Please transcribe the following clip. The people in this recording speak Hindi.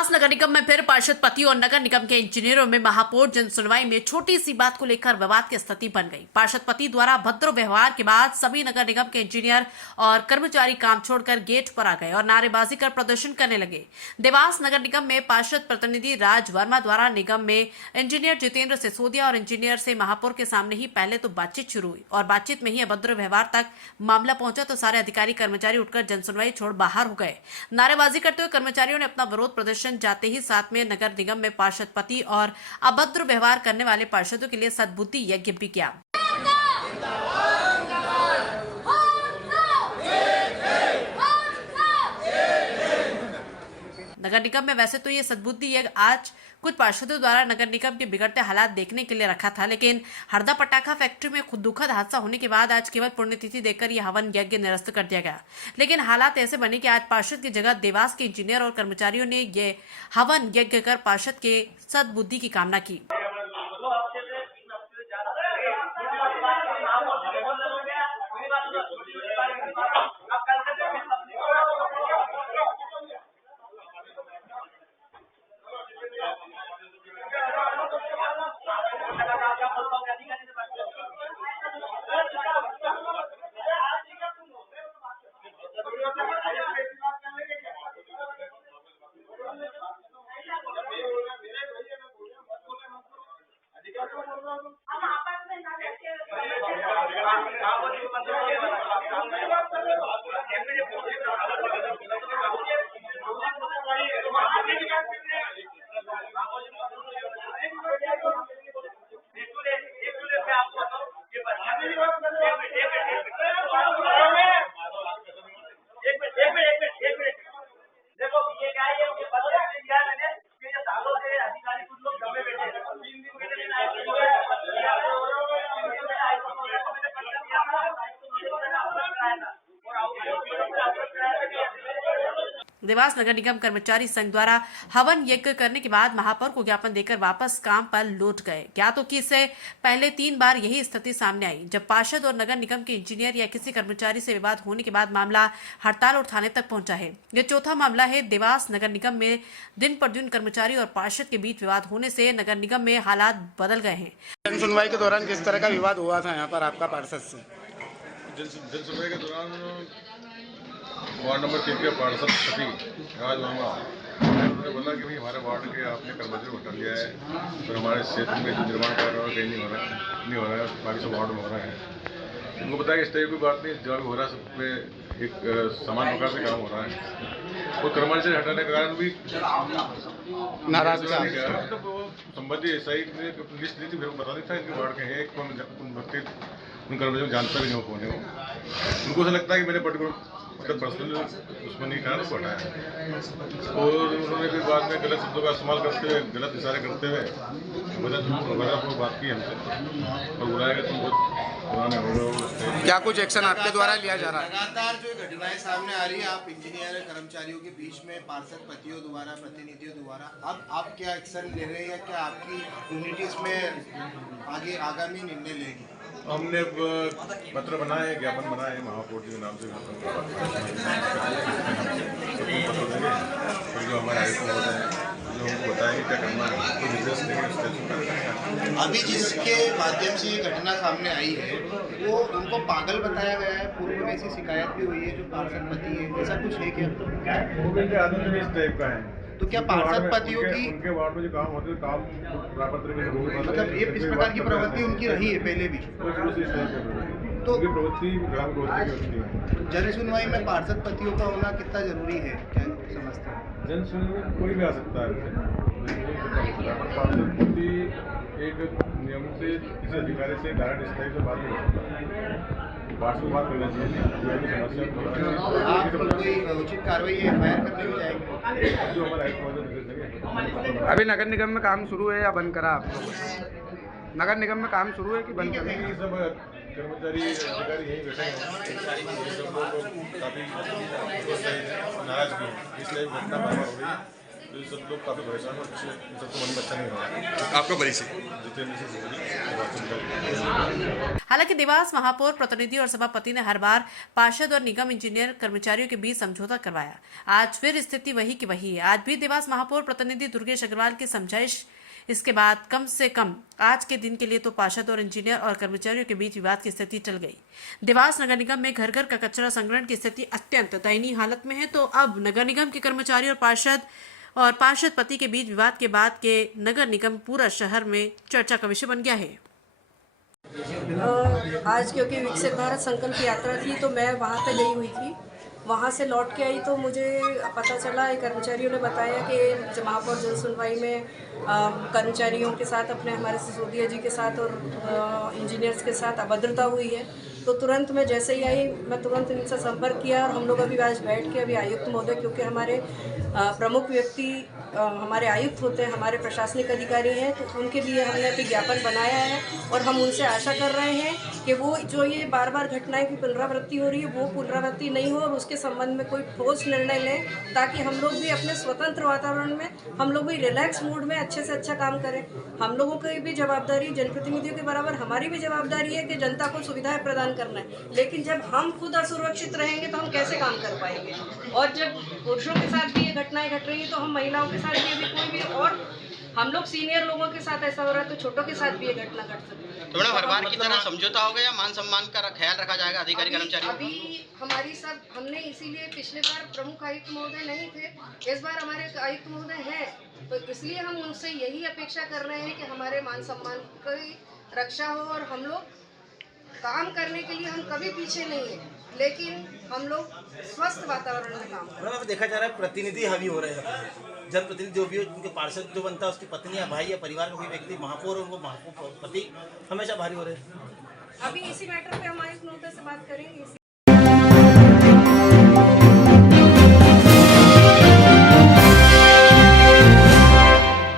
देवास नगर निगम में फिर पार्षद पति और नगर निगम के इंजीनियरों में महापौर जन सुनवाई में छोटी सी बात को लेकर विवाद की स्थिति बन गई। पार्षद पति द्वारा भद्र व्यवहार के बाद सभी नगर निगम के इंजीनियर और कर्मचारी काम छोड़कर गेट पर आ गए और नारेबाजी कर प्रदर्शन करने लगे। देवास नगर निगम में पार्षद प्रतिनिधि राज वर्मा द्वारा निगम में इंजीनियर जितेंद्र सिसोदिया और इंजीनियर से महापौर के सामने ही पहले तो बातचीत शुरू हुई और बातचीत में ही अभद्र व्यवहार तक मामला पहुंचा तो सारे अधिकारी कर्मचारी उठकर जनसुनवाई छोड़ बाहर हो गए। नारेबाजी करते हुए कर्मचारियों ने अपना विरोध प्रदर्शन जाते ही साथ में नगर निगम में पार्षद पति और अभद्र व्यवहार करने वाले पार्षदों के लिए सद्बुद्धि यज्ञ भी किया। नगर निगम में वैसे तो ये सद्बुद्धि यज्ञ आज कुछ पार्षदों द्वारा नगर निगम के बिगड़ते हालात देखने के लिए रखा था, लेकिन हरदा पटाखा फैक्ट्री में खुद दुखद हादसा होने के बाद आज केवल पुण्यतिथि देकर यह हवन यज्ञ निरस्त कर दिया गया। लेकिन हालात ऐसे बने कि आज पार्षद की जगह देवास के इंजीनियर और कर्मचारियों ने ये हवन यज्ञ कर पार्षद के सद्बुद्धि की कामना की। देवास नगर निगम कर्मचारी संघ द्वारा हवन यज्ञ करने के बाद महापौर को ज्ञापन देकर वापस काम पर लौट गए। क्या तो कि इससे पहले 3 बार यही स्थिति सामने आई, जब पार्षद और नगर निगम के इंजीनियर या किसी कर्मचारी से विवाद होने के बाद मामला हड़ताल और थाने तक पहुंचा है। यह चौथा मामला है। देवास नगर निगम में दिन पर दिन कर्मचारी और पार्षद के बीच विवाद होने से नगर निगम में हालात बदल गए हैं। जन सुनवाई के दौरान किस तरह का विवाद हुआ था यहाँ पर आपका पार्षद से? जन सुनवाई के दौरान वार्ड नंबर 3 के पार्षद पति राज वर्मा उन्होंने बोला कि भाई हमारे वार्ड के आपने कर्मचारी हटा लिया है और हमारे क्षेत्र में जो निर्माण कार्य हो रहा है कहीं नहीं हो रहा है, बाकी सब वार्ड में हो रहा है। उनको बताया कि इस तरह की कोई बात नहीं, जहाँ भी हो रहा है सब पे एक समान प्रकार से काम हो रहा है और कर्मचारी हटाने के कारण भी नाराज था। संबंधी ऐसा ही लिस्ट दी थी, फिर बता नहीं था इनके वार्ड के हैं कौन व्यक्ति उन कर्मचारियों जानता भी नहीं हो कौन है वो। उनको ऐसा लगता है कि मैंने पर्टिकुलर पर्सनल दुश्मनी के कारण उसको हटाया और उन्होंने फिर बाद में गलत शब्दों का इस्तेमाल करते हुए, गलत इशारे करते हुए वगैरह बात की हमसे और बुलाया कि तुम बहुत पुराने हो गए। क्या कुछ एक्शन आपके द्वारा लिया जा रहा है? लगातार जो घटनाएं सामने आ रही है, आप इंजीनियर कर्मचारियों के बीच में पार्षद पतियों द्वारा, प्रतिनिधियों द्वारा, अब आप क्या एक्शन ले रहे हैं? क्या आपकी यूनिटी इसमें आगे आगामी निर्णय लेगी? हमने पत्र बनाए, ज्ञापन बनाए महापौर जी के नाम से और जो हमारे आयुक्त होते हैं जो हमको बताएंगे क्या करना है तो निर्देश देंगे। अभी जिसके माध्यम से ये घटना सामने आई है वो उनको पागल बताया गया है, पूर्व में ऐसी शिकायत भी हुई है जो पार्षद पति है, ऐसा कुछ है क्या? आदमी इस टाइप का है तो क्या पार्षद पतियों की उनके वार्ड में जो काम होते हैं काम बराबर तरीके से मतलब ये इस प्रकार की प्रवृत्ति उनकी रही है पहले भी? तो प्रवृत्ति ग्राम प्रवृत्ति की होती है। जन सुनवाई में पार्षद पतियों का होना कितना जरूरी है, क्या समझते हैं? जन सुनवाई कोई भी आ सकता है, पार्षद पति एक नियम से किसी अधिकारी से डायरेक्ट स्थायी से बात नहीं कर सकता, पार्षद बात करना चाहिए। समस्या आप कोई उचित कार्रवाई FIR करने में जाएंगे? जो हमारा आयुक्त अभी नगर निगम में काम शुरू है या बंद करा आपको? नगर निगम में काम शुरू है कि बंद करा? सब कर्मचारी अधिकारी यहीं बैठे हैं, सब लोग काफ़ी नाराज भी हैं, इसलिए घटना बार हो रही है तो ये सब लोग काफ़ी परेशान हो, अच्छे सबको मन में अच्छा नहीं हो आपका परिचय? जितेंद्र सिंह जोगी। हालांकि देवास महापौर प्रतिनिधि और सभापति ने हर बार पार्षद और निगम इंजीनियर कर्मचारियों के बीच समझौता करवाया। आज फिर स्थिति वही की वही है। आज भी देवास महापौर प्रतिनिधि दुर्गेश अग्रवाल की समझाइश इसके बाद कम से कम आज के दिन के लिए तो पार्षद और इंजीनियर और कर्मचारियों के बीच विवाद की स्थिति चल गई। देवास नगर निगम में घर घर का कचरा संग्रहण की स्थिति अत्यंत दयनीय हालत में है। तो अब नगर निगम के कर्मचारी और पार्षद पति के बीच विवाद के बाद के नगर निगम पूरा शहर में चर्चा का विषय बन गया है। आज क्योंकि विकसित भारत संकल्प यात्रा थी तो मैं वहाँ पे गई हुई थी। वहाँ से लौट के आई तो मुझे पता चला, कर्मचारियों ने बताया कि महापौर जन सुनवाई में कर्मचारियों के साथ अपने हमारे सिसोदिया जी के साथ और इंजीनियर्स के साथ अभद्रता हुई है। तो तुरंत मैं जैसे ही आई मैं तुरंत इनसे संपर्क किया और हम लोग अभी आज बैठ के अभी आयुक्त महोदय, क्योंकि हमारे प्रमुख व्यक्ति हमारे आयुक्त होते हैं, हमारे प्रशासनिक अधिकारी हैं, तो उनके लिए हमने अभी ज्ञापन बनाया है और हम उनसे आशा कर रहे हैं कि वो जो ये बार बार घटनाएं की पुनरावृत्ति हो रही है वो पुनरावृत्ति नहीं हो और उसके संबंध में कोई ठोस निर्णय लें, ताकि हम लोग भी अपने स्वतंत्र वातावरण में, हम लोग भी रिलैक्स मूड में अच्छे से अच्छा काम करें। हम लोगों की भी जवाबदारी, जनप्रतिनिधियों के बराबर हमारी भी जवाबदारी है कि जनता को सुविधाएं प्रदान करना है, लेकिन जब हम खुद असुरक्षित रहेंगे तो हम कैसे काम कर पाएंगे। और जब पुरुषों के साथ भी ये घटनाएं घट रही हैं तो हम महिलाओं के साथ भी कोई भी, और हम लोग सीनियर लोगों के साथ ऐसा हो रहा है तो छोटों के साथ भी ये घटना घट सकती है। तो मैडम हर बार की तरह समझौता होगा या मान सम्मान का ख्याल रखा जाएगा अधिकारी कर्मचारियों? अभी हमारी सब, हमने इसीलिए पिछले बार प्रमुख आयुक्त महोदय नहीं थे, इस बार हमारे आयुक्त महोदय हैं, तो इसलिए हम उनसे यही अपेक्षा कर रहे हैं कि हमारे मान सम्मान की रक्षा हो और हम लोग काम करने के लिए हम कभी पीछे नहीं है, लेकिन हम लोग स्वस्थ वातावरण में काम करें। अब देखा जा रहा है प्रतिनिधि हावी हो रहे हैं, जनप्रतिनिधि जो भी हो, उनके पार्षद जो बनता है उसकी पत्नी या भाई या परिवार का कोई व्यक्ति महापौर और उनको महापौर पति हमेशा भारी हो रहे हैं। अभी इसी मैटर पे हमारे महोदय से बात करेंगे।